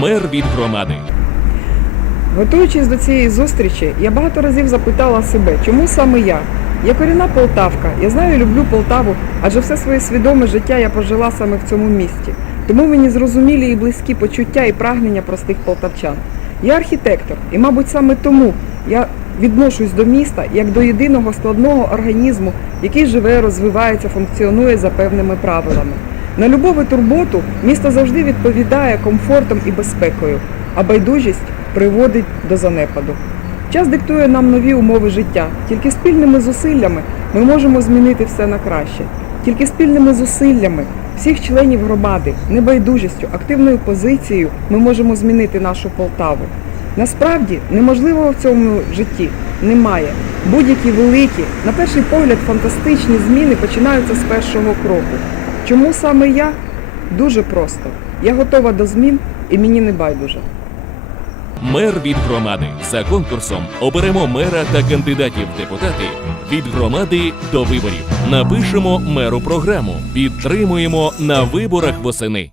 Мер від громади. Готуючись до цієї зустрічі, я багато разів запитала себе, чому саме я? Я корінна полтавка, я знаю люблю Полтаву, адже все своє свідоме життя я прожила саме в цьому місті. Тому мені зрозумілі і близькі почуття і прагнення простих полтавчан. Я архітектор, і, мабуть, саме тому я відношусь до міста як до єдиного складного організму, який живе, розвивається, функціонує за певними правилами. На любов і турботу місто завжди відповідає комфортом і безпекою, а байдужість приводить до занепаду. Час диктує нам нові умови життя. Тільки спільними зусиллями ми можемо змінити все на краще. Тільки спільними зусиллями всіх членів громади, небайдужістю, активною позицією ми можемо змінити нашу Полтаву. Насправді неможливого в цьому житті немає. Будь-які великі, на перший погляд, фантастичні зміни починаються з першого кроку. Чому саме я? Дуже просто. Я готова до змін і мені не байдуже. Мер від громади. За конкурсом оберемо мера та кандидатів в депутати від громади до виборів. Напишемо меру програму. Підтримуємо на виборах восени.